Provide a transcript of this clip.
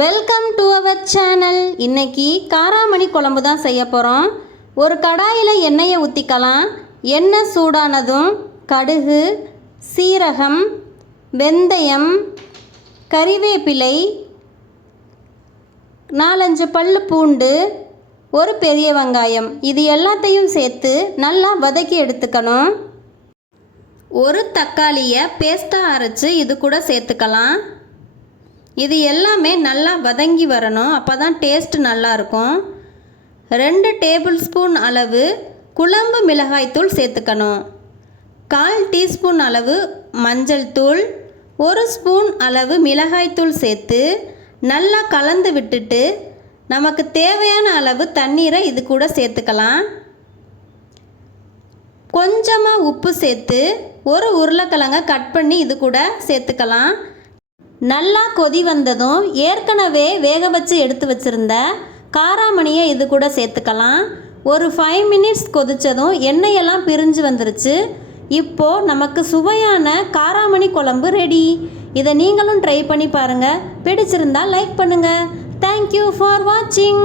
Welcome to our channel இன்னைக்கு காராமணி குழம்பு தான் செய்ய போகிறோம் ஒரு கடாயில் எண்ணெயை ஊற்றிக்கலாம் எண்ணெய் சூடானதும் கடுகு சீரகம் வெந்தயம் கறிவேப்பிலை நாலஞ்சு பல்லு பூண்டு ஒரு பெரிய வெங்காயம். இது எல்லாத்தையும் சேர்த்து நல்லா வதக்கி எடுத்துக்கணும். ஒரு தக்காளியை பேஸ்ட்டாக அரைச்சி இது கூட சேர்த்துக்கலாம். இது எல்லாமே நல்லா வதங்கி வரணும். அப்போ தான் டேஸ்ட் நல்லாயிருக்கும் ரெண்டு டேபிள் ஸ்பூன் அளவு குழம்பு மிளகாய்த்தூள் சேர்த்துக்கணும். கால் டீஸ்பூன் அளவு மஞ்சள் தூள் ஒரு ஸ்பூன் அளவு மிளகாய்த்தூள் சேர்த்து நல்லா கலந்து விட்டுட்டு நமக்கு தேவையான அளவு தண்ணீரை இது கூட சேர்த்துக்கலாம். கொஞ்சமாக உப்பு சேர்த்து ஒரு உருளைக்கிழங்க கட் பண்ணி இது கூட சேர்த்துக்கலாம். நல்லா கொதி வந்ததும் ஏற்கனவே வேக வச்சு எடுத்து வச்சுருந்த காராமணியை இது கூட சேர்த்துக்கலாம். ஒரு ஃபைவ் மினிட்ஸ் கொதித்ததும் எண்ணெயெல்லாம் பிரிஞ்சு வந்துருச்சு. இப்போது நமக்கு சுவையான காராமணி குழம்பு ரெடி இதை நீங்களும் ட்ரை பண்ணி பாருங்கள் பிடிச்சிருந்தா லைக் பண்ணுங்கள் தேங்க்யூ ஃபார் வாட்சிங்